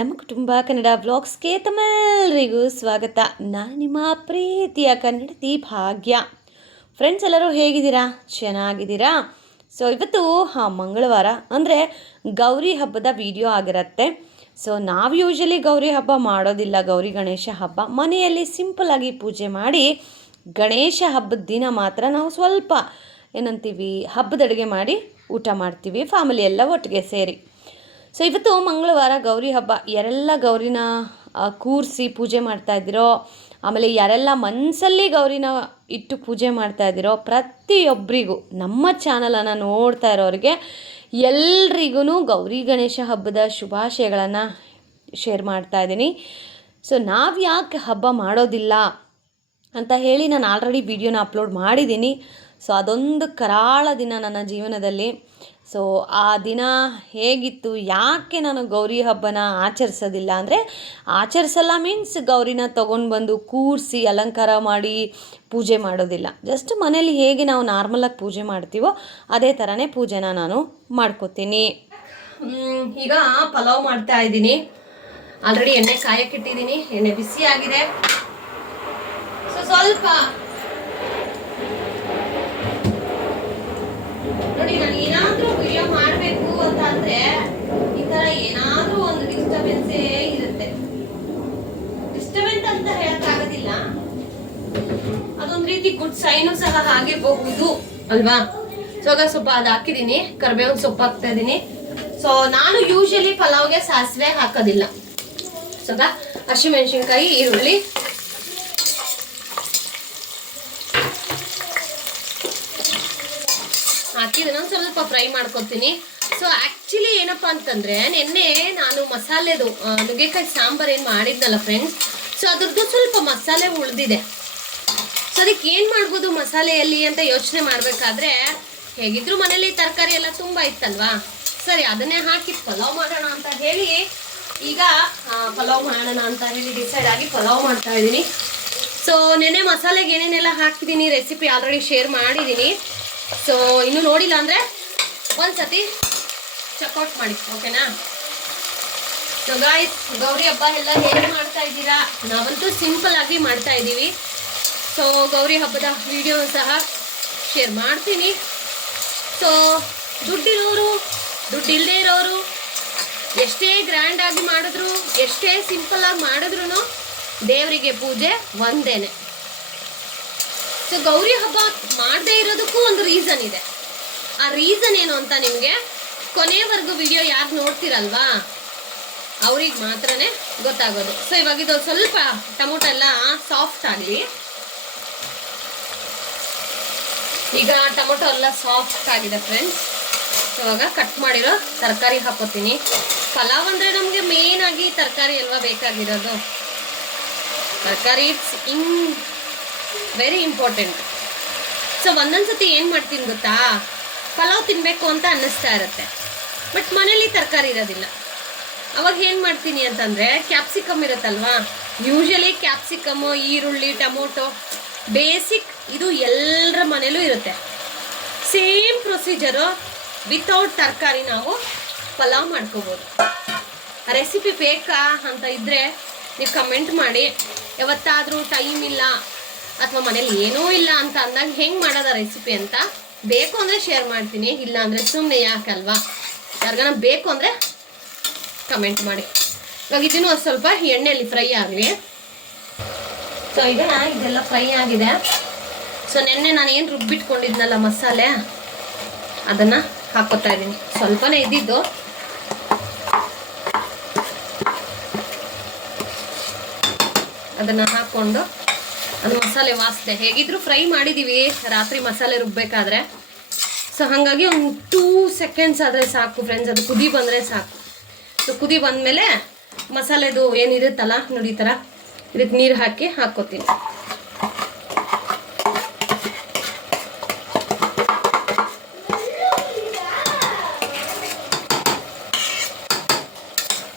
ನಮ್ಮ ಕುಟುಂಬ ಕನ್ನಡ ವ್ಲಾಗ್ಸ್ಗೆ ತಮ್ಮೆಲ್ಲರಿಗೂ ಸ್ವಾಗತ. ನಾನು ನಿಮ್ಮ ಪ್ರೀತಿಯ ಕನ್ನಡತಿ ಭಾಗ್ಯ. ಫ್ರೆಂಡ್ಸ್ ಎಲ್ಲರೂ ಹೇಗಿದ್ದೀರಾ? ಚೆನ್ನಾಗಿದ್ದೀರಾ? ಸೊ ಇವತ್ತು, ಹಾ, ಮಂಗಳವಾರ. ಅಂದರೆ ಗೌರಿ ಹಬ್ಬದ ವಿಡಿಯೋ ಆಗಿರುತ್ತೆ. ಸೊ ನಾವು ಯೂಶಲಿ ಗೌರಿ ಹಬ್ಬ ಮಾಡೋದಿಲ್ಲ. ಗೌರಿ ಗಣೇಶ ಹಬ್ಬ. ಮನೆಯಲ್ಲಿ ಸಿಂಪಲಾಗಿ ಪೂಜೆ ಮಾಡಿ ಗಣೇಶ ಹಬ್ಬದ ದಿನ ಮಾತ್ರ ನಾವು ಸ್ವಲ್ಪ ಏನಂತೀವಿ, ಹಬ್ಬದ ಅಡುಗೆ ಮಾಡಿ ಊಟ ಮಾಡ್ತೀವಿ. ಫ್ಯಾಮಿಲಿ ಎಲ್ಲ ಒಟ್ಟಿಗೆ ಸೇರಿ. ಸೊ ಇವತ್ತು ಮಂಗಳವಾರ ಗೌರಿ ಹಬ್ಬ. ಯಾರೆಲ್ಲ ಗೌರಿನ ಕೂರಿಸಿ ಪೂಜೆ ಮಾಡ್ತಾ ಇದ್ದೀರೋ, ಆಮೇಲೆ ಯಾರೆಲ್ಲ ಮನಸ್ಸಲ್ಲಿ ಗೌರಿನ ಇಟ್ಟು ಪೂಜೆ ಮಾಡ್ತಾ ಇದ್ದೀರೋ ಪ್ರತಿಯೊಬ್ಬರಿಗೂ ನಮ್ಮ ಚಾನಲನ್ನು ನೋಡ್ತಾ ಇರೋರಿಗೆ ಎಲ್ರಿಗೂ ಗೌರಿ ಗಣೇಶ ಹಬ್ಬದ ಶುಭಾಶಯಗಳನ್ನು ಶೇರ್ ಮಾಡ್ತಾ ಇದ್ದೀನಿ. ಸೊ ನಾವು ಯಾಕೆ ಹಬ್ಬ ಮಾಡೋದಿಲ್ಲ ಅಂತ ಹೇಳಿ ನಾನು ಆಲ್ರೆಡಿ ವಿಡಿಯೋನ ಅಪ್ಲೋಡ್ ಮಾಡಿದ್ದೀನಿ. ಸೊ ಅದೊಂದು ಕರಾಳ ದಿನ ನನ್ನ ಜೀವನದಲ್ಲಿ. ಸೊ ಆ ದಿನ ಹೇಗಿತ್ತು? ಯಾಕೆ ನಾನು ಗೌರಿ ಹಬ್ಬನ ಆಚರಿಸೋದಿಲ್ಲ? ಅಂದರೆ ಆಚರಿಸಲ್ಲ ಮೀನ್ಸ್ ಗೌರಿನ ತೊಗೊಂಡು ಬಂದು ಕೂರಿಸಿ, ಅಲಂಕಾರ ಮಾಡಿ ಪೂಜೆ ಮಾಡೋದಿಲ್ಲ. ಜಸ್ಟ್ ಮನೇಲಿ ಹೇಗೆ ನಾವು ನಾರ್ಮಲಾಗಿ ಪೂಜೆ ಮಾಡ್ತೀವೋ ಅದೇ ಥರನೇ ಪೂಜೆನ ನಾನು ಮಾಡ್ಕೋತೀನಿ. ಈಗ ಪಲಾವ್ ಮಾಡ್ತಾ ಇದ್ದೀನಿ. ಆಲ್ರೆಡಿ ಎಣ್ಣೆ ಕಾಯಕ್ಕಿಟ್ಟಿದ್ದೀನಿ ಎಣ್ಣೆ ಬಿಸಿ ಆಗಿದೆ. ಸೊ ಸ್ವಲ್ಪ ನೋಡಿ ನಾನು ಏನಾದ್ರೂ ವಿಡಿಯೋ ಮಾಡಬೇಕು ಅಂತ ಅಂದ್ರೆ ಈ ತರ ಏನಾದ್ರೂ ಒಂದು ಡಿಸ್ಟರ್ಬೆನ್ಸೇ ಇರುತ್ತೆ. ಡಿಸ್ಟರ್ಬೆನ್ಸ್ ಅಂತ ಹೇಳಕ್ಕಾಗೋದಿಲ್ಲ. ಅದೊಂದ್ ರೀತಿ ಗುಡ್ ಸೈನು ಸಹ ಆಗಿರಬಹುದು ಅಲ್ವಾ? ಸೊ ಆಗ ಸ್ವಲ್ಪ ಅದು ಹಾಕಿದೀನಿ. ಕರ್ಬೇವಿನ ಸೊಪ್ಪು ಹಾಕ್ತಾ ಇದೀನಿ. ಸೊ ನಾನು ಯೂಶಲಿ ಪಲಾವ್ಗೆ ಸಾಸಿವೆ ಹಾಕೋದಿಲ್ಲ. ಸೊ ಹಸಿಮೆಣಸಿನ್ಕಾಯಿ, ಈರುಳ್ಳಿ. ಹಾಕಿ ಸ್ವಲ್ಪ ಫ್ರೈ ಮಾಡ್ಕೊತೀನಿ. ಸೊ ಆಕ್ಚುಲಿ ಏನಪ್ಪ ಅಂತಂದ್ರೆ, ನಿನ್ನೆ ನಾನು ಮಸಾಲೆದು ನುಗ್ಗೆಕಾಯಿ ಸಾಂಬಾರ್ ಏನು ಮಾಡಿದ್ನಲ್ಲ ಫ್ರೆಂಡ್ಸ್ ಸೊ ಅದ್ರದ್ದು ಸ್ವಲ್ಪ ಮಸಾಲೆ ಉಳಿದಿದೆ. ಸೊ ಅದಕ್ಕೆ ಏನ್ ಮಾಡ್ಬೋದು ಮಸಾಲೆಯಲ್ಲಿ ಅಂತ ಯೋಚನೆ ಮಾಡಬೇಕಾದ್ರೆ, ಹೇಗಿದ್ರು ಮನೇಲಿ ತರಕಾರಿ ಎಲ್ಲ ತುಂಬಾ ಇತ್ತಲ್ವಾ? ಸರಿ, ಅದನ್ನೇ ಹಾಕಿ ಪಲಾವ್ ಮಾಡೋಣ ಅಂತ ಹೇಳಿ, ಈಗ ಪಲಾವ್ ಮಾಡೋಣ ಅಂತ ಹೇಳಿ ಡಿಸೈಡ್ ಆಗಿ ಪಲಾವ್ ಮಾಡ್ತಾ ಇದ್ದೀನಿ. ಸೊ ನೆನೆ ಮಸಾಲೆಗೆ ಏನೇನೆಲ್ಲ ಹಾಕಿದ್ದೀನಿ ರೆಸಿಪಿ ಆಲ್ರೆಡಿ ಶೇರ್ ಮಾಡಿದ್ದೀನಿ. ಸೊ ಇನ್ನೂ ನೋಡಿಲ್ಲ ಅಂದರೆ, ಒಂದ್ಸತಿ ಚೆಕ್ಔಟ್ ಮಾಡಿ ಓಕೆನಾ ಸೊ ಗಾಯ್ಸ್ ಗೌರಿ ಹಬ್ಬ ಎಲ್ಲ ಹೇಗೆ ಮಾಡ್ತಾ ಇದ್ದೀರಾ? ನಾವಂತೂ ಸಿಂಪಲ್ ಆಗಿ ಮಾಡ್ತಾ ಇದ್ದೀವಿ. ಸೊ ಗೌರಿ ಹಬ್ಬದ ವಿಡಿಯೋ ಸಹ ಶೇರ್ ಮಾಡ್ತೀನಿ. ಸೊ ದುಡ್ಡಿರೋರು ದುಡ್ಡು ಇಲ್ಲದೆ ಇರೋರು, ಎಷ್ಟೇ ಗ್ರ್ಯಾಂಡ್ ಆಗಿ ಮಾಡಿದ್ರು, ಎಷ್ಟೇ ಸಿಂಪಲ್ ಆಗಿ ಮಾಡಿದ್ರು ದೇವರಿಗೆ ಪೂಜೆ ಒಂದೇನೆ. ಸೊ ಗೌರಿ ಹಬ್ಬ ಮಾಡದೇ ಇರೋದಕ್ಕೂ ಒಂದು ರೀಸನ್ ಇದೆ. ಆ ರೀಸನ್ ಏನು ಅಂತ ನಿಮಗೆ ಕೊನೆವರೆಗೂ ವಿಡಿಯೋ ಯಾರು ನೋಡ್ತಿರಲ್ವಾ? ಅವ್ರಿಗೆ ಮಾತ್ರನೇ ಗೊತ್ತಾಗೋದು. ಸೊ ಇವಾಗ ಇದು ಸ್ವಲ್ಪ ಟೊಮೊಟೊ ಎಲ್ಲ ಸಾಫ್ಟ್ ಆಗಲಿ. ಈಗ ಟೊಮೊಟೊ ಎಲ್ಲ ಸಾಫ್ಟ್ ಆಗಿದೆ ಫ್ರೆಂಡ್ಸ್ ಇವಾಗ ಕಟ್ ಮಾಡಿರೋ ತರಕಾರಿ ಹಾಕೋತೀನಿ. ಪಲಾವ್ ಅಂದರೆ ನಮಗೆ ಮೇನ್ ಆಗಿ ತರಕಾರಿ ಅಲ್ವಾ ಬೇಕಾಗಿರೋದು. ತರಕಾರಿ it's in very important so ಒಂದೊಂದ್ಸತಿ ಏನು ಮಾಡ್ತೀನಿ ಗೊತ್ತಾ? ಪಲಾವ್ ತಿನ್ನಬೇಕು ಅಂತ ಅನ್ನಿಸ್ತಾ ಇರುತ್ತೆ. ಬಟ್ ಮನೇಲಿ ತರಕಾರಿ ಇರೋದಿಲ್ಲ. ಅವಾಗ ಏನು ಮಾಡ್ತೀನಿ ಅಂತಂದರೆ ಕ್ಯಾಪ್ಸಿಕಮ್ ಇರುತ್ತಲ್ವಾ? ಯೂಶಲಿ ಕ್ಯಾಪ್ಸಿಕಮ್ಮು ಈರುಳ್ಳಿ, ಟೊಮೊಟೊ ಬೇಸಿಕ್ ಇದು ಎಲ್ಲರ ಮನೇಲೂ ಇರುತ್ತೆ. ಸೇಮ್ ಪ್ರೊಸೀಜರು ವಿತೌಟ್ ತರಕಾರಿ ನಾವು ಪಲಾವ್ ಮಾಡ್ಕೋಬೋದು. ರೆಸಿಪಿ ಬೇಕಾ ಅಂತ ಇದ್ದರೆ ನೀವು ಕಮೆಂಟ್ ಮಾಡಿ. ಯಾವತ್ತಾದರೂ ಟೈಮ್ ಇಲ್ಲ ಅಥವಾ ಮನೇಲಿ ಏನೂ ಇಲ್ಲ ಅಂತ ಅಂದಾಗ ಹೆಂಗೆ ಮಾಡೋದ ರೆಸಿಪಿ ಅಂತ ಬೇಕು ಅಂದರೆ ಶೇರ್ ಮಾಡ್ತೀನಿ ಇಲ್ಲ ಅಂದರೆ ಸುಮ್ಮನೆ ಯಾಕಲ್ವಾ? ಯಾರಿಗಾನ ಬೇಕು ಅಂದರೆ ಕಮೆಂಟ್ ಮಾಡಿ. ಇವಾಗ ಇದನ್ನು ಒಂದು ಸ್ವಲ್ಪ ಎಣ್ಣೆಯಲ್ಲಿ ಫ್ರೈ ಆಗಲಿ ಸೊ ಈಗ ಇದೆಲ್ಲ ಫ್ರೈ ಆಗಿದೆ. ಸೊ ನಿನ್ನೆ ನಾನು ಏನು ರುಬ್ಬಿಟ್ಕೊಂಡಿದ್ನಲ್ಲ ಮಸಾಲೆ, ಅದನ್ನು ಹಾಕೋತಾ ಇದ್ದೀನಿ. ಸ್ವಲ್ಪನೇ ಇದ್ದಿದ್ದು. ಅದನ್ನು ಹಾಕ್ಕೊಂಡು ಅದು ಮಸಾಲೆ ವಾಸನೆ ಹೇಗಿದ್ರು ಫ್ರೈ ಮಾಡಿದ್ದೀವಿ ರಾತ್ರಿ ಮಸಾಲೆ ರುಬ್ಬೇಕಾದ್ರೆ. ಸೊ ಹಾಗಾಗಿ ಒಂದು ಟೂ ಸೆಕೆಂಡ್ಸ್ ಆದರೆ ಸಾಕು ಫ್ರೆಂಡ್ಸ್ ಅದು ಕುದಿ ಬಂದರೆ ಸಾಕು. ಸೊ ಕುದಿ ಬಂದಮೇಲೆ ಮಸಾಲೆದು ಏನಿರುತ್ತಲ್ಲ, ನೋಡಿ ಥರ ಇದಕ್ಕೆ ನೀರು ಹಾಕಿ ಹಾಕ್ಕೋತೀನಿ.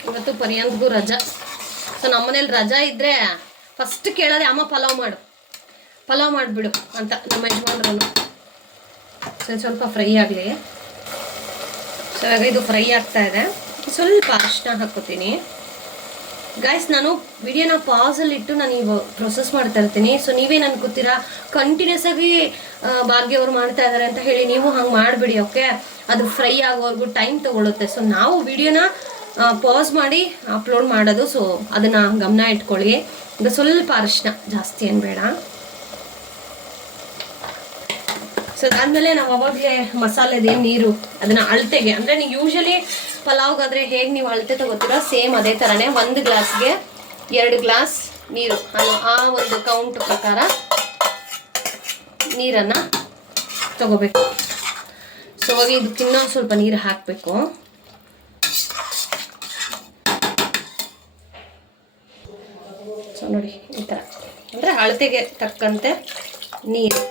ಇವತ್ತು ಪರ್ಯಂತ್ಗೂ ರಜಾ. ಸೊ ನಮ್ಮನೇಲಿ ರಜಾ ಇದ್ದರೆ ಫಸ್ಟ್ ಕೇಳೋದೆ ಅಮ್ಮ ಪಲಾವ್ ಮಾಡು. ಪಲಾವ್ ಮಾಡಿಬಿಡು ಅಂತ ನಮ್ಮ ಯಜಮಾನ್ರು. ಸೊ ಸ್ವಲ್ಪ ಫ್ರೈ ಆಗಲಿ. ಸೊ ಇವಾಗ ಇದು ಫ್ರೈ ಆಗ್ತಾ ಇದೆ. ಸ್ವಲ್ಪ ಅರಿಶಿನ ಹಾಕೋತೀನಿ ಗಾಯ್ಸ್ ನಾನು ವಿಡಿಯೋನ ಪಾಸಲ್ಲಿ ಇಟ್ಟು ನಾನು ಇವಾಗ ಪ್ರೊಸೆಸ್ ಮಾಡ್ತಾ ಇರ್ತೀನಿ. ಸೊ ನೀವೇನು ಅನ್ಕೋತೀರಾ ಕಂಟಿನ್ಯೂಸ್ ಆಗಿ ಭಾಗ್ಯ ಅವ್ರು ಮಾಡ್ತಾ ಇದ್ದಾರೆ ಅಂತ ಹೇಳಿ ನೀವು ಹಂಗೆ ಮಾಡಿಬಿಡಿ ಓಕೆ ಅದು ಫ್ರೈ ಆಗೋವರೆಗೂ ಟೈಮ್ ತೊಗೊಳುತ್ತೆ. ಸೊ ನಾವು ವಿಡಿಯೋನ ಪಾಸ್ ಮಾಡಿ ಅಪ್ಲೋಡ್ ಮಾಡೋದು. ಸೊ ಅದನ್ನು ಗಮನ ಇಟ್ಕೊಳ್ಳಿ. ಈಗ ಸ್ವಲ್ಪ ಅರಿಶಿನ ಜಾಸ್ತಿ ಏನು ಬೇಡ. ಸೊ ಅದಾದ್ಮೇಲೆ ನಾವು ಅವಾಗಲೇ ಮಸಾಲೆದೇ ನೀರು ಅದನ್ನ ಅಳತೆಗೆ, ಅಂದ್ರೆ ನೀವು ಯೂಶಲಿ ಪಲಾವ್ಗಾದರೆ ಹೇಗೆ ನೀವು ಅಳತೆ ತಗೋತೀರ ಸೇಮ್ ಅದೇ ಥರನೇ ಒಂದು ಗ್ಲಾಸ್ಗೆ ಎರಡು ಗ್ಲಾಸ್ ನೀರು ಅಲ್ಲ ಆ ಒಂದು ಕೌಂಟ್ ಪ್ರಕಾರ ನೀರನ್ನು ತಗೋಬೇಕು. ಸೊ ಅವಾಗ ಇದಕ್ಕೆ ಇನ್ನೊಂದು ಸ್ವಲ್ಪ ನೀರು ಹಾಕಬೇಕು. ಸೊ ನೋಡಿ, ಈ ಥರ ಅಂದರೆ ಅಳತೆಗೆ ತಕ್ಕಂತೆ ನೀರು.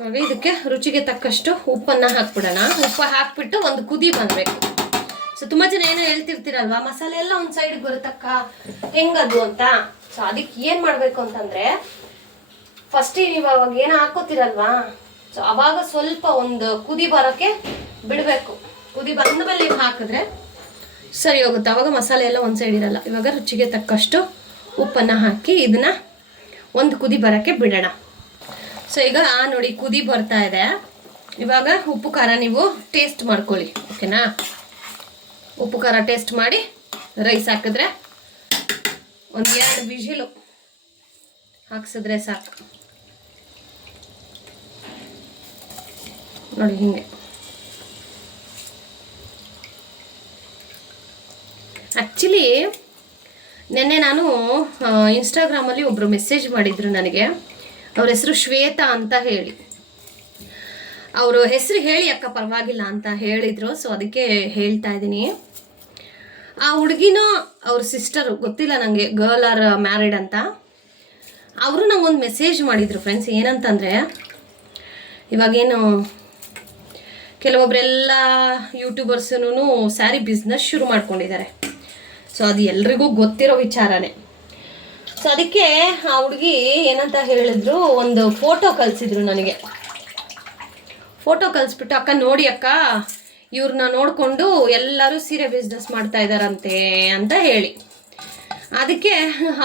ನೋಡಿ ಇದಕ್ಕೆ ರುಚಿಗೆ ತಕ್ಕಷ್ಟು ಉಪ್ಪನ್ನ ಹಾಕ್ಬಿಡೋಣ. ಉಪ್ಪು ಹಾಕ್ಬಿಟ್ಟು ಒಂದು ಕುದಿ ಬಂದ್ಬೇಕು. ಸೊ ತುಂಬಾ ಜನ ಏನೋ ಹೇಳ್ತಿರ್ತೀರಲ್ವಾ, ಮಸಾಲೆ ಎಲ್ಲ ಒಂದು ಸೈಡ್ ಬರುತ್ತಕ್ಕ? ಹೆಂಗದು ಅಂತ? ಸೊ ಅದಕ್ಕೆ ಏನು ಮಾಡಬೇಕು ಅಂತಂದ್ರೆ ಫಸ್ಟ್ ನೀವು ಅವಾಗ ಏನು ಹಾಕೋತಿರಲ್ವಾ? ಸೊ ಅವಾಗ ಸ್ವಲ್ಪ ಒಂದು ಕುದಿ ಬರೋಕ್ಕೆ ಬಿಡಬೇಕು. ಕುದಿ ಬಂದ ಮೇಲೆ ನೀವು ಹಾಕಿದ್ರೆ ಸರಿ ಹೋಗುತ್ತೆ. ಅವಾಗ ಮಸಾಲೆ ಎಲ್ಲ ಒಂದು ಸೈಡ್ ಇರಲ್ಲ. ಇವಾಗ ರುಚಿಗೆ ತಕ್ಕಷ್ಟು ಉಪ್ಪನ್ನು ಹಾಕಿ ಇದನ್ನ ಒಂದು ಕುದಿ ಬರೋಕ್ಕೆ ಬಿಡೋಣ. ಸೊ ಈಗ ನೋಡಿ ಕುದಿ ಬರ್ತಾ ಇದೆ. ಇವಾಗ ಉಪ್ಪು ಖಾರ ನೀವು ಟೇಸ್ಟ್ ಮಾಡ್ಕೊಳ್ಳಿ ಓಕೆನಾ ಉಪ್ಪು ಖಾರ ಟೇಸ್ಟ್ ಮಾಡಿ ರೈಸ್ ಹಾಕಿದ್ರೆ ಒಂದು ಎರಡು ವಿಜಿಲು ಹಾಕ್ಸಿದ್ರೆ ಸಾಕು. ನೋಡಿ ಹಿಂಗೆ. ಆ್ಯಕ್ಚುಲಿ ನಿನ್ನೆ ನಾನು ಇನ್ಸ್ಟಾಗ್ರಾಮಲ್ಲಿ ಒಬ್ಬರು ಮೆಸೇಜ್ ಮಾಡಿದ್ರು ನನಗೆ. ಅವ್ರ ಹೆಸರು ಶ್ವೇತಾ ಅಂತ ಹೇಳಿ. ಅವರು ಹೆಸರು ಹೇಳಿ ಅಕ್ಕ ಪರವಾಗಿಲ್ಲ ಅಂತ ಹೇಳಿದರು. ಸೊ ಅದಕ್ಕೆ ಹೇಳ್ತಾ ಇದ್ದೀನಿ. ಆ ಹುಡುಗಿನ ಅವ್ರ ಸಿಸ್ಟರು ಗೊತ್ತಿಲ್ಲ ನನಗೆ ಗರ್ಲ್ ಆರ್ ಮ್ಯಾರಿಡ್ ಅಂತ. ಅವರು ನಂಗೊಂದು ಮೆಸೇಜ್ ಮಾಡಿದರು ಫ್ರೆಂಡ್ಸ್ ಏನಂತಂದರೆ, ಇವಾಗೇನು ಕೆಲವೊಬ್ಬರೆಲ್ಲ ಯೂಟ್ಯೂಬರ್ಸೂ ಸ್ಯಾರಿ ಬಿಸ್ನೆಸ್ ಶುರು ಮಾಡ್ಕೊಂಡಿದ್ದಾರೆ. ಸೊ ಅದು ಎಲ್ರಿಗೂ ಗೊತ್ತಿರೋ ವಿಚಾರನೇ. ಸೊ ಅದಕ್ಕೆ ಆ ಹುಡುಗಿ ಏನಂತ ಹೇಳಿದ್ರು, ಒಂದು ಫೋಟೋ ಕಳಿಸಿದ್ರು ನನಗೆ. ಫೋಟೋ ಕಳಿಸ್ಬಿಟ್ಟು, ಅಕ್ಕ, ನೋಡಿ ಅಕ್ಕ ಇವ್ರನ್ನ ನೋಡಿಕೊಂಡು ಎಲ್ಲರೂ ಸೀರೆ ಬಿಸ್ನೆಸ್ ಮಾಡ್ತಾ ಇದ್ದಾರಂತೆ ಅಂತ ಹೇಳಿ. ಅದಕ್ಕೆ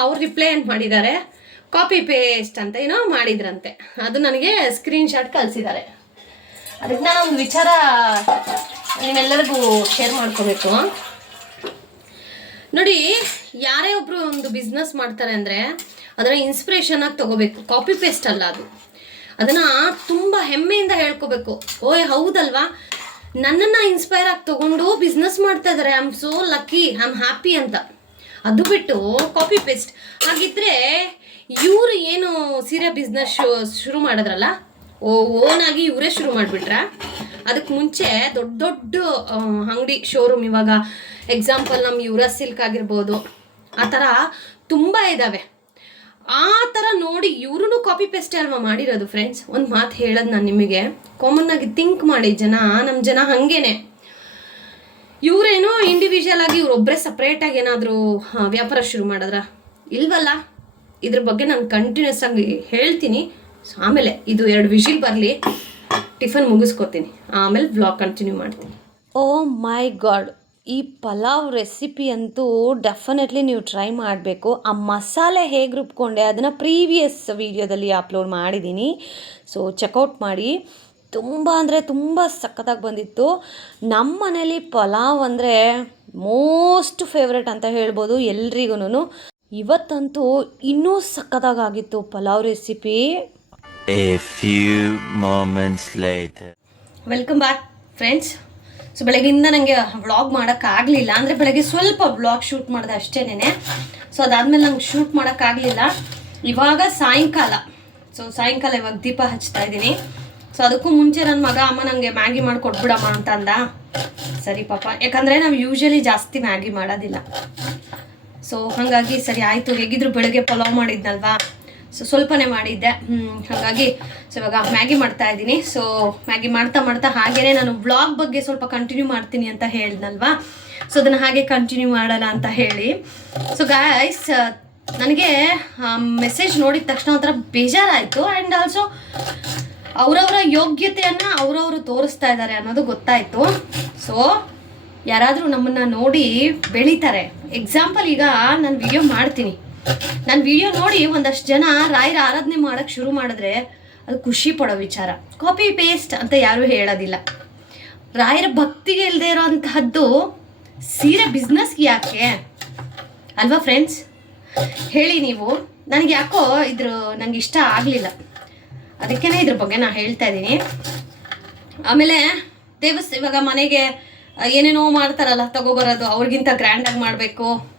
ಅವ್ರು ರಿಪ್ಲೈ ಏನು ಮಾಡಿದ್ದಾರೆ ಕಾಪಿ ಪೇಸ್ಟ್ ಅಂತ ಏನೋ ಮಾಡಿದ್ರಂತೆ. ಅದು ನನಗೆ ಸ್ಕ್ರೀನ್ ಶಾಟ್ ಕಳಿಸಿದ್ದಾರೆ. ಅದಕ್ಕೆ ನಾನು ಒಂದು ವಿಚಾರ ನಿಮ್ಮೆಲ್ಲರಿಗೂ ಶೇರ್ ಮಾಡ್ಕೋಬೇಕು. ನೋಡಿ, ಯಾರೇ ಒಬ್ರು ಒಂದು ಬಿಸ್ನೆಸ್ ಮಾಡ್ತಾರೆ ಅಂದರೆ ಅದರ ಇನ್ಸ್ಪಿರೇಷನ್ ಆಗಿ ತಗೋಬೇಕು. ಕಾಪಿ ಪೇಸ್ಟ್ ಅಲ್ಲ ಅದು. ಅದನ್ನ ತುಂಬ ಹೆಮ್ಮೆಯಿಂದ ಹೇಳ್ಕೋಬೇಕು. ಓಯ್, ಹೌದಲ್ವಾ? ನನ್ನನ್ನು ಇನ್ಸ್ಪೈರ್ ಆಗಿ ತಗೊಂಡು ಬಿಸ್ನೆಸ್ ಮಾಡ್ತಾ ಇದ್ದಾರೆ I am so lucky I am happy ಅಂತ. ಅದು ಬಿಟ್ಟು ಕಾಪಿ ಪೇಸ್ಟ್ ಹಾಗಿದ್ರೆ ಇವರು ಏನು ಸೀರೆ ಬಿಸ್ನೆಸ್ ಶುರು ಮಾಡಿದ್ರಲ್ಲ? ಓ, ಓನಾಗಿ ಇವರೇ ಶುರು ಮಾಡಿಬಿಟ್ರ? ಅದಕ್ಕೆ ಮುಂಚೆ ದೊಡ್ಡ ದೊಡ್ಡ ಅಂಗಡಿ ಶೋರೂಮ್ ಇವಾಗ ಎಕ್ಸಾಂಪಲ್ ನಮ್ಮ ಯುವರಾಜ್ ಸಿಲ್ಕ್ ಆಗಿರ್ಬೋದು, ಆ ಥರ ತುಂಬ ಇದ್ದಾವೆ ಆ ಥರ ನೋಡಿ ಇವ್ರೂ ಕಾಪಿ ಪೇಸ್ಟೇ ಅಲ್ವಾ ಮಾಡಿರೋದು ಫ್ರೆಂಡ್ಸ್ ಒಂದು ಮಾತು ಹೇಳೋದು ನಾನು ನಿಮಗೆ. ಕಾಮನ್ ಆಗಿ ಥಿಂಕ್ ಮಾಡಿ ಜನ ನಮ್ಮ ಜನ ಹಾಗೇನೆ. ಇವರೇನೋ ಇಂಡಿವಿಜುವಲ್ ಆಗಿ ಇವರೊಬ್ಬರೇ ಸಪ್ರೇಟಾಗಿ ಏನಾದರೂ ವ್ಯಾಪಾರ ಶುರು ಮಾಡಿದ್ರ? ಇಲ್ವಲ್ಲ? ಇದ್ರ ಬಗ್ಗೆ ನಾನು ಕಂಟಿನ್ಯೂಸ್ ಆಗಿ ಹೇಳ್ತೀನಿ. ಆಮೇಲೆ ಇದು ಎರಡು ವಿಷಿಲ್ ಬರಲಿ. ಟಿಫನ್ ಮುಗಿಸ್ಕೊತೀನಿ. ಆಮೇಲೆ ಬ್ಲಾಗ್ ಕಂಟಿನ್ಯೂ ಮಾಡ್ತೀನಿ. ಓ ಮೈ ಗಾಡ್ ಈ ಪಲಾವ್ ರೆಸಿಪಿ ಅಂತೂ ಡೆಫಿನೆಟ್ಲಿ ನೀವು ಟ್ರೈ ಮಾಡಬೇಕು. ಆ ಮಸಾಲೆ ಹೇಗೆ ರುಬ್ಕೊಂಡೆ ಅದನ್ನು ಪ್ರೀವಿಯಸ್ ವೀಡಿಯೋದಲ್ಲಿ ಅಪ್ಲೋಡ್ ಮಾಡಿದ್ದೀನಿ ಸೊ ಚೆಕ್ಔಟ್ ಮಾಡಿ. ತುಂಬ ಅಂದರೆ ತುಂಬ ಸಖತ್ತಾಗಿ ಬಂದಿತ್ತು. ನಮ್ಮ ಮನೇಲಿ ಪಲಾವ್ ಅಂದರೆ ಮೋಸ್ಟ್ ಫೇವ್ರೆಟ್ ಅಂತ ಹೇಳ್ಬೋದು ಎಲ್ರಿಗೂ ಇವತ್ತಂತೂ ಇನ್ನೂ ಸಖತ್ತಾಗಿತ್ತು pulao recipe A few moments later. Welcome back friends so ಬೆಳಗ್ಗಿಂದ ನನಗೆ ವ್ಲಾಗ್ ಮಾಡೋಕ್ಕಾಗಲಿಲ್ಲ. ಅಂದರೆ ಬೆಳಗ್ಗೆ ಸ್ವಲ್ಪ ವ್ಲಾಗ್ ಶೂಟ್ ಮಾಡಿದೆ ಅಷ್ಟೇನೆ ಸೊ ಅದಾದಮೇಲೆ ನಂಗೆ ಶೂಟ್ ಮಾಡೋಕ್ಕಾಗಲಿಲ್ಲ. ಇವಾಗ ಸಾಯಂಕಾಲ. ಸೊ ಸಾಯಂಕಾಲ ಇವಾಗ ದೀಪ ಹಚ್ತಾ ಇದ್ದೀನಿ. ಸೊ ಅದಕ್ಕೂ ಮುಂಚೆ ನನ್ನ ಮಗ, ಅಮ್ಮ ನನಗೆ ಮ್ಯಾಗಿ ಮಾಡಿ ಕೊಟ್ಬಿಡಮ್ಮ ಅಂತ ಅಂದ. ಸರಿ ಪಾಪ. ಯಾಕಂದರೆ ನಾವು ಯೂಶಲಿ ಜಾಸ್ತಿ ಮ್ಯಾಗಿ ಮಾಡೋದಿಲ್ಲ. ಸೊ ಹಾಗಾಗಿ ಸರಿ ಆಯಿತು. ಹೇಗಿದ್ರು ಬೆಳಗ್ಗೆ ಪಲಾವ್ ಮಾಡಿದ್ನಲ್ವಾ? ಸೊ ಸ್ವಲ್ಪನೇ ಮಾಡಿದ್ದೆ. ಹಾಗಾಗಿ ಸೊ ಇವಾಗ ಮ್ಯಾಗಿ ಮಾಡ್ತಾ ಇದ್ದೀನಿ. ಸೊ ಮ್ಯಾಗಿ ಮಾಡ್ತಾ ಮಾಡ್ತಾ ಹಾಗೇನೆ ನಾನು ಬ್ಲಾಗ್ ಬಗ್ಗೆ ಸ್ವಲ್ಪ ಕಂಟಿನ್ಯೂ ಮಾಡ್ತೀನಿ ಅಂತ ಹೇಳ್ದಲ್ವಾ? ಸೊ ಅದನ್ನು ಹಾಗೆ ಕಂಟಿನ್ಯೂ ಮಾಡೋಣ ಅಂತ ಹೇಳಿ. ಸೊ ಗಾಯ್ಸ್ ನನಗೆ ಮೆಸೇಜ್ ನೋಡಿದ ತಕ್ಷಣ ಒಂಥರ ಬೇಜಾರಾಯಿತು. ಆ್ಯಂಡ್ ಆಲ್ಸೋ ಅವರವರ ಯೋಗ್ಯತೆಯನ್ನು ಅವರವರು ತೋರಿಸ್ತಾ ಇದ್ದಾರೆ ಅನ್ನೋದು ಗೊತ್ತಾಯಿತು. ಸೊ ಯಾರಾದರೂ ನಮ್ಮನ್ನು ನೋಡಿ ಬೆಳೀತಾರೆ. ಎಕ್ಸಾಂಪಲ್ ಈಗ ನಾನು ವಿಡಿಯೋ ಮಾಡ್ತೀನಿ. ನಾನು ವಿಡಿಯೋ ನೋಡಿ ಒಂದಷ್ಟು ಜನ ರಾಯರ ಆರಾಧನೆ ಮಾಡೋಕ್ಕೆ ಶುರು ಮಾಡಿದ್ರೆ ಅದು ಖುಷಿ ಪಡೋ ವಿಚಾರ. ಕಾಪಿ ಪೇಸ್ಟ್ ಅಂತ ಯಾರೂ ಹೇಳೋದಿಲ್ಲ. ರಾಯರ ಭಕ್ತಿಗೆ ಇಲ್ಲದೆ ಇರೋಂತಹದ್ದು ಸೀರೆ ಬಿಸ್ನೆಸ್ಗೆ ಯಾಕೆ? ಅಲ್ವಾ ಫ್ರೆಂಡ್ಸ್ ಹೇಳಿ ನೀವು. ನನಗೆ ಯಾಕೋ ಇದ್ರ ನಂಗೆ ಇಷ್ಟ ಆಗಲಿಲ್ಲ. ಅದಕ್ಕೇ ಇದ್ರ ಬಗ್ಗೆ ನಾನು ಹೇಳ್ತಾ ಇದ್ದೀನಿ. ಆಮೇಲೆ ದೇವಸ್ ಇವಾಗ ಮನೆಗೆ, ಏನೇನೋ ಮಾಡ್ತಾರಲ್ಲ, ತಗೋಬರೋದು, ಅವ್ರಿಗಿಂತ ಗ್ರ್ಯಾಂಡಾಗಿ ಮಾಡಬೇಕು.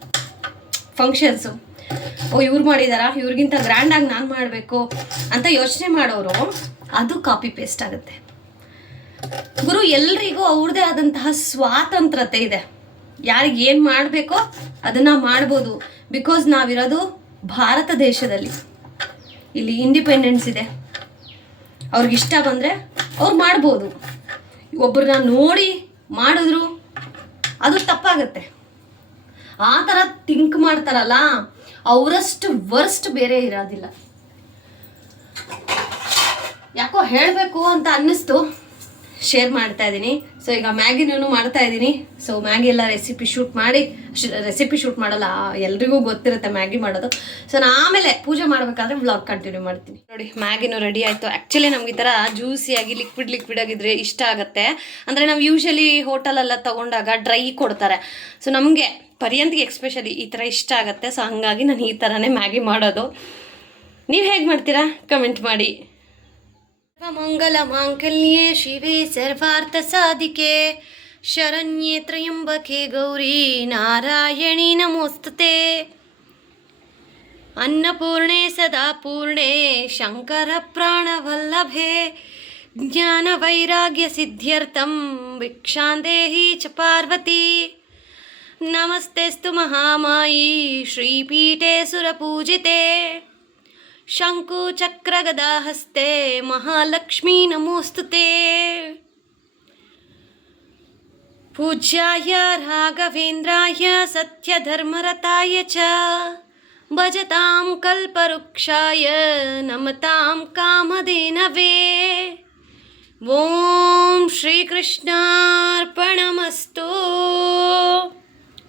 ಫಂಕ್ಷನ್ಸು ಓ, ಇವ್ರು ಮಾಡಿದಾರ? ಇವ್ರಿಗಿಂತ ಗ್ರ್ಯಾಂಡಾಗಿ ನಾನು ಮಾಡಬೇಕು ಅಂತ ಯೋಚನೆ ಮಾಡೋರು, ಅದು ಕಾಪಿ ಪೇಸ್ಟ್ ಆಗುತ್ತೆ. ಗುರು, ಎಲ್ರಿಗೂ ಅವ್ರದ್ದೇ ಆದಂತಹ ಸ್ವಾತಂತ್ರ್ಯತೆ ಇದೆ. ಯಾರಿಗೆ ಏನು ಮಾಡಬೇಕೋ ಅದನ್ನು ಮಾಡ್ಬೋದು. ಬಿಕಾಸ್ ನಾವಿರೋದು ಭಾರತ ದೇಶದಲ್ಲಿ. ಇಲ್ಲಿ ಇಂಡಿಪೆಂಡೆನ್ಸ್ ಇದೆ. ಅವ್ರಿಗೆ ಇಷ್ಟ ಬಂದರೆ ಅವ್ರು ಮಾಡ್ಬೋದು. ಒಬ್ಬರನ್ನ ನೋಡಿ ಮಾಡಿದ್ರು ಅದು ತಪ್ಪಾಗತ್ತೆ. ಆ ಥರ ಥಿಂಕ್ ಮಾಡ್ತಾರಲ್ಲ ಅವರಷ್ಟು ವರ್ಸ್ಟ್ ಬೇರೆ ಇರೋದಿಲ್ಲ. ಯಾಕೋ ಹೇಳಬೇಕು ಅಂತ ಅನ್ನಿಸ್ತು. ಶೇರ್ ಮಾಡ್ತಾ ಇದ್ದೀನಿ ಸೊ ಈಗ ಮ್ಯಾಗಿನೂ ಮಾಡ್ತಾ ಇದ್ದೀನಿ ಸೊ ಮ್ಯಾಗಿ ಎಲ್ಲ ರೆಸಿಪಿ ಶೂಟ್ ಮಾಡಿ ರೆಸಿಪಿ ಶೂಟ್ ಮಾಡಲ್ಲ, ಎಲ್ರಿಗೂ ಗೊತ್ತಿರುತ್ತೆ ಮ್ಯಾಗಿ ಮಾಡೋದು. ಸೊ ನಾನು ಆಮೇಲೆ ಪೂಜೆ ಮಾಡಬೇಕಾದ್ರೆ ಬ್ಲಾಗ್ ಕಂಟಿನ್ಯೂ ಮಾಡ್ತೀನಿ. ನೋಡಿ ಮ್ಯಾಗಿನೂ ರೆಡಿ ಆಯಿತು. ಆ್ಯಕ್ಚುಲಿ ನಮ್ಗೆ ಈ ಥರ ಜ್ಯೂಸಿಯಾಗಿ ಲಿಕ್ವಿಡ್ ಲಿಕ್ವಿಡ್ ಆಗಿದ್ರೆ ಇಷ್ಟ ಆಗುತ್ತೆ. ಅಂದರೆ ನಾವು ಯೂಶಲಿ ಹೋಟೆಲೆಲ್ಲ ತೊಗೊಂಡಾಗ ಡ್ರೈ ಕೊಡ್ತಾರೆ. ಸೊ ನಮಗೆ ಪರ್ಯಂತಿಗೆ ಎಕ್ಸ್ಪೆಷಲಿ ಈ ಥರ ಇಷ್ಟ ಆಗುತ್ತೆ. ಸೊ ಹಂಗಾಗಿ ನಾನು ಈ ಥರನೇ ಮ್ಯಾಗಿ ಮಾಡೋದು. ನೀವು ಹೇಗೆ ಮಾಡ್ತೀರಾ? ಕಮೆಂಟ್ ಮಾಡಿ. सर्वमङ्गलमाङ्गल्ये शिवे सर्वार्थसाधिके। शरण्ये त्र्यम्बके गौरी नारायणी नमोस्ते अन्नपूर्णे सदा पूर्णे शङ्करप्राणवल्लभे ज्ञानवैराग्यसिद्ध्यर्थं भिक्षान्देहि च पार्वती। नमस्तेस्तु महामायी श्रीपीठे सुरपूजिते। ಶಂಕುಚಕ್ರಗದಾಹಸ್ತೆ ಮಹಾಲಕ್ಷ್ಮೀ ನಮೋಸ್ತುತೆ ಪೂಜ್ಯಾಯ ರಾಘವೇಂದ್ರಾಯ ಸತ್ಯಧರ್ಮರತಾಯ ಚ. ಭಜತಾಂ ಕಲ್ಪವೃಕ್ಷಾಯ ನಮತಾಂ ಕಾಮಧೇನವೇ. ಓಂ ಶ್ರೀಕೃಷ್ಣಾರ್ಪಣಮಸ್ತು.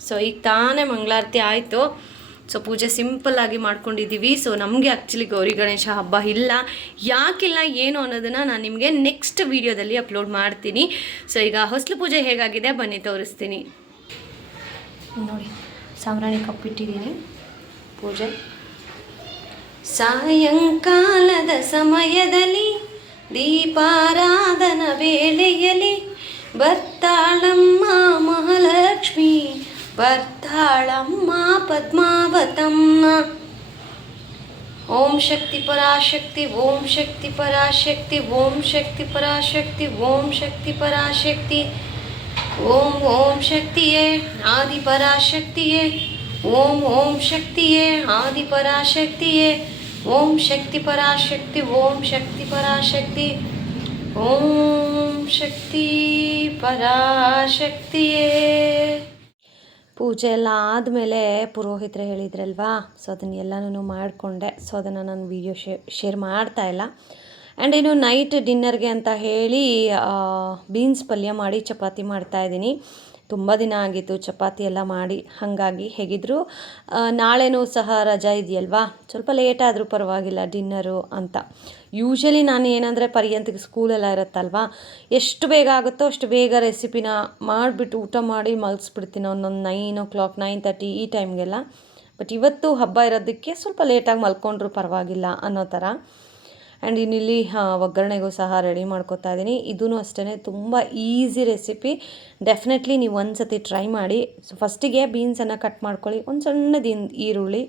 ಸೊ, ಈಗ ತಾನೇ ಮಂಗಳಾರತಿ ಆಯಿತು. ಸೊ ಪೂಜೆ ಸಿಂಪಲ್ ಆಗಿ ಮಾಡ್ಕೊಂಡಿದ್ದೀವಿ ಸೊ ನಮಗೆ ಆ್ಯಕ್ಚುಲಿ ಗೌರಿ ಗಣೇಶ ಹಬ್ಬ ಇಲ್ಲ. ಯಾಕಿಲ್ಲ ಏನು ಅನ್ನೋದನ್ನು ನಾನು ನಿಮಗೆ ನೆಕ್ಸ್ಟ್ ವೀಡಿಯೋದಲ್ಲಿ ಅಪ್ಲೋಡ್ ಮಾಡ್ತೀನಿ. ಸೊ ಈಗ ಹೊಸಲು ಪೂಜೆ ಹೇಗಾಗಿದೆ ಬನ್ನಿ ತೋರಿಸ್ತೀನಿ. ನೋಡಿ ಸಾಂಬ್ರಾಣಿ ಕಪ್ಪಿಟ್ಟಿದ್ದೀನಿ ಪೂಜೆ. ಸಾಯಂಕಾಲದ ಸಮಯದಲ್ಲಿ ದೀಪಾರಾಧನ ವೇಳೆಯಲ್ಲಿ ಬರ್ತಾಳಮ್ಮ वर्धाळम्मा पद्मावतम्म ओम शक्ति पराशक्ति, ओम शक्ति पराशक्ति, ओम शक्ति पराशक्ति, ओम शक्ति पराशक्ति। ओम ओम शक्ति ये, आदि पराशक्ति ये। ओम ओम शक्ति ये, आदि पराशक्ति ये। ओम शक्ति पराशक्ति, ओम शक्ति पराशक्ति। ओम शक्ति पराशक्ति ये। ಪೂಜೆ ಎಲ್ಲ ಆದಮೇಲೆ ಪುರೋಹಿತರು ಹೇಳಿದ್ರಲ್ವಾ? ಸೊ ಅದನ್ನೆಲ್ಲನೂ ಮಾಡಿಕೊಂಡೆ. ಸೊ ಅದನ್ನು ನಾನು ವೀಡಿಯೋ ಶೇ ಶೇರ್ ಮಾಡ್ತಾ ಇಲ್ಲ. ಆ್ಯಂಡ್ ಇನ್ನು ನೈಟ್ ಡಿನ್ನರ್ಗೆ ಅಂತ ಹೇಳಿ ಬೀನ್ಸ್ ಪಲ್ಯ ಮಾಡಿ ಚಪಾತಿ ಮಾಡ್ತಾಯಿದ್ದೀನಿ ತುಂಬ ದಿನ ಆಗಿತ್ತು ಚಪಾತಿ ಎಲ್ಲ ಮಾಡಿ ಹಾಗಾಗಿ ಹೇಗಿದ್ರು ನಾಳೆನೂ ಸಹ ರಜಾ ಇದೆಯಲ್ವಾ? ಸ್ವಲ್ಪ ಲೇಟ್ ಆದರೂ ಪರವಾಗಿಲ್ಲ ಡಿನ್ನರು ಅಂತ. ಯೂಶಲಿ ನಾನು ಏನಂದರೆ ಪರ್ಯಂತಕ್ಕೆ ಸ್ಕೂಲೆಲ್ಲ ಇರುತ್ತಲ್ವಾ? ಎಷ್ಟು ಬೇಗ ಆಗುತ್ತೋ ಅಷ್ಟು ಬೇಗ ರೆಸಿಪಿನ ಮಾಡಿಬಿಟ್ಟು ಊಟ ಮಾಡಿ ಮಲಗಿಸ್ಬಿಡ್ತೀನಿ ಒಂದೊಂದು nine o'clock nine thirty ಈ ಟೈಮ್ಗೆಲ್ಲ ಬಟ್ ಇವತ್ತು ಹಬ್ಬ ಇರೋದಕ್ಕೆ ಸ್ವಲ್ಪ ಲೇಟಾಗಿ ಮಲ್ಕೊಂಡ್ರು ಪರವಾಗಿಲ್ಲ ಅನ್ನೋ ಥರ. ಆ್ಯಂಡ್ ಇನ್ನಿಲ್ಲಿ ಒಗ್ಗರಣೆಗೂ ಸಹ ರೆಡಿ ಮಾಡ್ಕೊತಾ ಇದ್ದೀನಿ. ಇದೂ ಅಷ್ಟೇ ತುಂಬ ಈಸಿ ರೆಸಿಪಿ ಡೆಫಿನೆಟ್ಲಿ ನೀವು ಒಂದು ಸತಿ ಟ್ರೈ ಮಾಡಿ ಸೊ ಫಸ್ಟಿಗೆ ಬೀನ್ಸನ್ನು ಕಟ್ ಮಾಡ್ಕೊಳ್ಳಿ. ಒಂದು ಸಣ್ಣದು ಈರುಳ್ಳಿ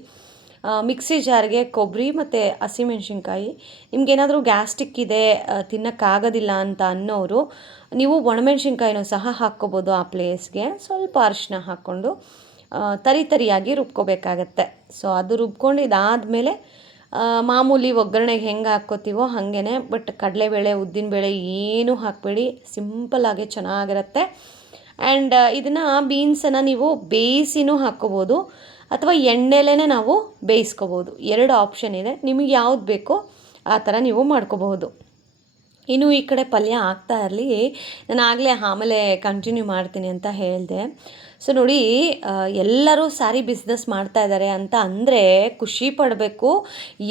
ಮಿಕ್ಸಿ ಜಾರ್ಗೆ ಕೊಬ್ಬರಿ ಮತ್ತು ಹಸಿಮೆಣ್ಸಿನ್ಕಾಯಿ ನಿಮ್ಗೇನಾದರೂ ಗ್ಯಾಸ್ಟಿಕ್ ಇದೆ ತಿನ್ನೋಕ್ಕಾಗೋದಿಲ್ಲ ಅಂತ ಅನ್ನೋರು, ನೀವು ಒಣಮೆಣ್ಸಿನ್ಕಾಯಿನೂ ಸಹ ಹಾಕ್ಕೋಬೋದು ಆ ಪ್ಲೇಸ್ಗೆ ಸ್ವಲ್ಪ ಅರಿಶಿನ ಹಾಕ್ಕೊಂಡು ತರಿ ತರಿಯಾಗಿ ರುಬ್ಕೋಬೇಕಾಗತ್ತೆ. ಸೊ ಅದು ರುಬ್ಕೊಂಡು ಇದಾದಮೇಲೆ ಮಾಮೂಲಿ ಒಗ್ಗರಣೆಗೆ ಹೆಂಗೆ ಹಾಕ್ಕೋತೀವೋ ಹಾಗೇ ಬಟ್ ಕಡಲೆಬೇಳೆ, ಉದ್ದಿನಬೇಳೆ ಏನೂ ಹಾಕಬೇಡಿ. ಸಿಂಪಲ್ಲಾಗೆ ಚೆನ್ನಾಗಿರುತ್ತೆ. ಆ್ಯಂಡ್ ಇದನ್ನು ಬೀನ್ಸನ್ನು ನೀವು ಬೇಯಿಸಿನೂ ಹಾಕ್ಕೋಬೋದು. ಅಥವಾ ಎಣ್ಣೆಲೇ ನಾವು ಬೇಯಿಸ್ಕೋಬೋದು. ಎರಡು ಆಪ್ಷನ್ ಇದೆ. ನಿಮಗೆ ಯಾವ್ದು ಬೇಕೋ ಆ ಥರ ನೀವು ಮಾಡ್ಕೋಬಹುದು. ಇನ್ನು ಈ ಕಡೆ ಪಲ್ಯ ಆಗ್ತಾ ಇರಲಿ. ನಾನು ಆಗಲೇ ಆಮೇಲೆ ಕಂಟಿನ್ಯೂ ಮಾಡ್ತೀನಿ ಅಂತ ಹೇಳಿದೆ. ಸೊ ನೋಡಿ ಎಲ್ಲರೂ ಸ್ಯಾರಿ ಬಿಸ್ನೆಸ್ ಮಾಡ್ತಾ ಇದ್ದಾರೆ ಅಂತ ಅಂದರೆ ಖುಷಿ ಪಡಬೇಕು.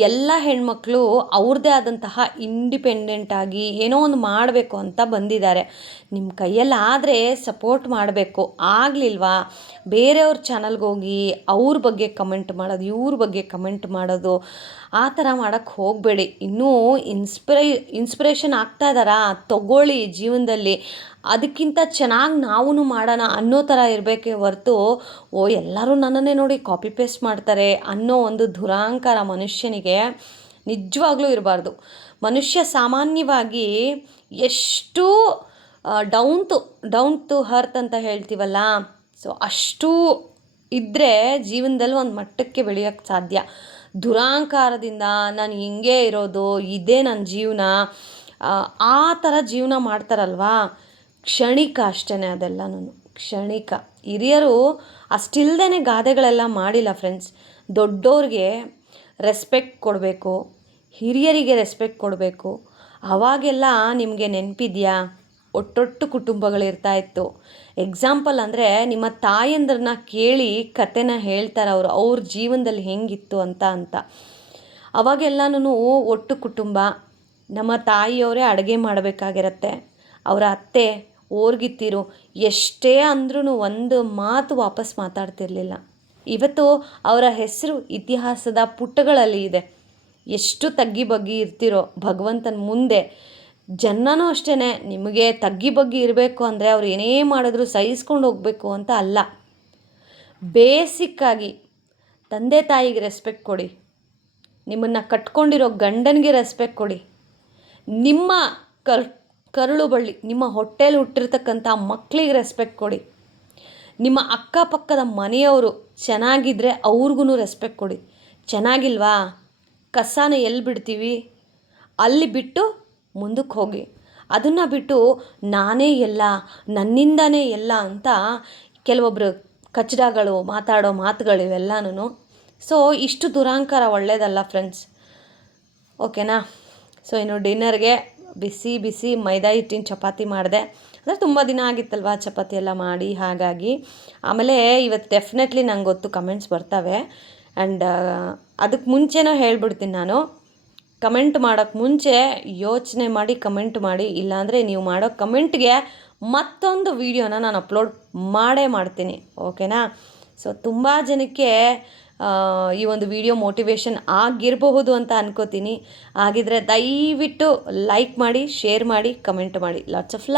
ಎಲ್ಲ ಹೆಣ್ಮಕ್ಳು ಅವ್ರದ್ದೇ ಆದಂತಹ ಇಂಡಿಪೆಂಡೆಂಟ್ ಆಗಿ ಏನೋ ಒಂದು ಮಾಡಬೇಕು ಅಂತ ಬಂದಿದ್ದಾರೆ. ನಿಮ್ಮ ಕೈಯಲ್ಲಾದರೆ ಸಪೋರ್ಟ್ ಮಾಡಬೇಕು. ಆಗಲಿಲ್ವಾ? ಬೇರೆಯವ್ರ ಚಾನಲ್ಗೆ ಹೋಗಿ ಅವ್ರ ಬಗ್ಗೆ ಕಮೆಂಟ್ ಮಾಡೋದು, ಇವ್ರ ಬಗ್ಗೆ ಕಮೆಂಟ್ ಮಾಡೋದು. ಆ ಥರ ಮಾಡೋಕ್ಕೆ ಹೋಗಬೇಡಿ. ಇನ್ನೂ ಇನ್ಸ್ಪಿರೈ ಇನ್ಸ್ಪಿರೇಷನ್ ಆಗ್ತಾ ಇದ್ದಾರಾ ತಗೊಳ್ಳಿ ಜೀವನದಲ್ಲಿ. ಅದಕ್ಕಿಂತ ಚೆನ್ನಾಗಿ ನಾವೂ ಮಾಡೋಣ ಅನ್ನೋ ಥರ ಇರಬೇಕೇ ಹೊರ್ತು, ಓ, ಎಲ್ಲರೂ ನನ್ನನ್ನೇ ನೋಡಿ ಕಾಪಿ ಪೇಸ್ಟ್ ಮಾಡ್ತಾರೆ ಅನ್ನೋ ಒಂದು ದುರಾಂಕಾರ ಮನುಷ್ಯನಿಗೆ ನಿಜವಾಗ್ಲೂ ಇರಬಾರ್ದು. ಮನುಷ್ಯ ಸಾಮಾನ್ಯವಾಗಿ ಎಷ್ಟು down to down to earth ಅಂತ ಹೇಳ್ತೀವಲ್ಲ, ಸೊ ಅಷ್ಟು ಇದ್ದರೆ ಜೀವನದಲ್ಲಿ ಒಂದು ಮಟ್ಟಕ್ಕೆ ಬೆಳೆಯೋಕ್ಕೆ ಸಾಧ್ಯ. ದುರಾಂಕಾರದಿಂದ ನಾನು ಹಿಂಗೆ ಇರೋದು ಇದೇ ನನ್ನ ಜೀವನ ಆ, ಥರ ಜೀವನ ಮಾಡ್ತಾರಲ್ವಾ? ಕ್ಷಣಿಕ ಅಷ್ಟೇ ಅದೆಲ್ಲನೂ ಕ್ಷಣಿಕ. ಹಿರಿಯರು ಅಷ್ಟಿಲ್ದೇ ಗಾದೆಗಳೆಲ್ಲ ಮಾಡಿಲ್ಲ ಫ್ರೆಂಡ್ಸ್ ದೊಡ್ಡೋರಿಗೆ ರೆಸ್ಪೆಕ್ಟ್ ಕೊಡಬೇಕು ಹಿರಿಯರಿಗೆ ರೆಸ್ಪೆಕ್ಟ್ ಕೊಡಬೇಕು. ಅವಾಗೆಲ್ಲ ನಿಮಗೆ ನೆನಪಿದೆಯಾ? ಒಟ್ಟೊಟ್ಟು ಕುಟುಂಬಗಳಿರ್ತಾ ಇತ್ತು. ಎಕ್ಸಾಂಪಲ್ ಅಂದರೆ ನಿಮ್ಮ ತಾಯಂದ್ರನ್ನ ಕೇಳಿ ಕತೆನ ಹೇಳ್ತಾರೆ ಅವರು, ಅವ್ರ ಜೀವನದಲ್ಲಿ ಹೆಂಗಿತ್ತು ಅಂತ ಅಂತ. ಅವಾಗೆಲ್ಲನೂ ಒಟ್ಟು ಕುಟುಂಬ, ನಮ್ಮ ತಾಯಿಯವರೇ ಅಡುಗೆ ಮಾಡಬೇಕಾಗಿರತ್ತೆ. ಅವರ ಅತ್ತೆ ಓರ್ಗಿತ್ತಿರು ಎಷ್ಟೇ ಅಂದ್ರೂ ಒಂದು ಮಾತು ವಾಪಸ್ ಮಾತಾಡ್ತಿರ್ಲಿಲ್ಲ. ಇವತ್ತು ಅವರ ಹೆಸರು ಇತಿಹಾಸದ ಪುಟಗಳಲ್ಲಿ ಇದೆ. ಎಷ್ಟು ತಗ್ಗಿ ಬಗ್ಗಿ ಇರ್ತಿರೋ ಭಗವಂತನ ಮುಂದೆ ಜನನೂ ಅಷ್ಟೇ ನಿಮಗೆ ತಗ್ಗಿ ಬಗ್ಗಿ ಇರಬೇಕು ಅಂದರೆ ಅವ್ರು ಏನೇ ಮಾಡಿದ್ರು ಸಹಿಸ್ಕೊಂಡು ಹೋಗಬೇಕು ಅಂತ ಅಲ್ಲ. ಬೇಸಿಕ್ಕಾಗಿ ತಂದೆ ತಾಯಿಗೆ ರೆಸ್ಪೆಕ್ಟ್ ಕೊಡಿ. ನಿಮ್ಮನ್ನು ಕಟ್ಕೊಂಡಿರೋ ಗಂಡನಿಗೆ ರೆಸ್ಪೆಕ್ಟ್ ಕೊಡಿ. ನಿಮ್ಮ ಕರ್, ಕರುಳು ಬಳ್ಳಿ, ನಿಮ್ಮ ಹೊಟ್ಟೆಲಿ ಹುಟ್ಟಿರ್ತಕ್ಕಂಥ ಮಕ್ಕಳಿಗೆ ರೆಸ್ಪೆಕ್ಟ್ ಕೊಡಿ. ನಿಮ್ಮ ಅಕ್ಕಪಕ್ಕದ ಮನೆಯವರು ಚೆನ್ನಾಗಿದ್ದರೆ ಅವ್ರಿಗೂ ರೆಸ್ಪೆಕ್ಟ್ ಕೊಡಿ. ಚೆನ್ನಾಗಿಲ್ವಾ? ಕಸಾನ ಎಲ್ಲಿ ಬಿಡ್ತೀವಿ ಅಲ್ಲಿ ಬಿಟ್ಟು ಮುಂದಕ್ಕೆ ಹೋಗಿ. ಅದನ್ನು ಬಿಟ್ಟು ನಾನೇ ಎಲ್ಲ ನನ್ನಿಂದನೇ ಎಲ್ಲ ಅಂತ ಕೆಲವೊಬ್ಬರು ಕಚಡಗಳು ಮಾತಾಡೋ ಮಾತುಗಳು ಇವೆಲ್ಲನೂ ಸೊ ಇಷ್ಟು ದುರಾಂಕಾರ ಒಳ್ಳೆಯದಲ್ಲ ಫ್ರೆಂಡ್ಸ್ ಓಕೆನಾ ಸೊ ಇನ್ನು ಡಿನ್ನರ್ಗೆ ಬಿಸಿ ಬಿಸಿ ಮೈದಾ ಹಿಟ್ಟಿನ ಚಪಾತಿ ಮಾಡಿದೆ. ಅಂದರೆ ತುಂಬ ದಿನ ಆಗಿತ್ತಲ್ವ ಚಪಾತಿ ಎಲ್ಲ ಮಾಡಿ ಹಾಗಾಗಿ. ಆಮೇಲೆ ಇವತ್ತು ಡೆಫಿನೆಟ್ಲಿ ನಂಗೆ ಗೊತ್ತು ಕಮೆಂಟ್ಸ್ ಬರ್ತವೆ. ಆ್ಯಂಡ್ ಅದಕ್ಕೆ ಮುಂಚೆನೂ ಹೇಳ್ಬಿಡ್ತೀನಿ ನಾನು. ಕಮೆಂಟ್ ಮಾಡೋಕ್ಕೆ ಮುಂಚೆ ಯೋಚನೆ ಮಾಡಿ ಕಮೆಂಟ್ ಮಾಡಿ, ಇಲ್ಲಾಂದರೆ ನೀವು ಮಾಡೋ ಕಮೆಂಟ್ಗೆ ಮತ್ತೊಂದು ವೀಡಿಯೋನ ನಾನು ಅಪ್ಲೋಡ್ ಮಾಡೇ ಮಾಡ್ತೀನಿ, ಓಕೆನಾ? ಸೊ, ತುಂಬ ಜನಕ್ಕೆ ಈ ಒಂದು ವಿಡಿಯೋ ಮೋಟಿವೇಶನ್ ಆಗಿರಬಹುದು ಅಂತ ಅನ್ಕೋತೀನಿ. ಹಾಗಿದ್ರೆ ದಯವಿಟ್ಟು ಲೈಕ್ ಮಾಡಿ, ಶೇರ್ ಮಾಡಿ, ಕಮೆಂಟ್ ಮಾಡಿ. Lots of love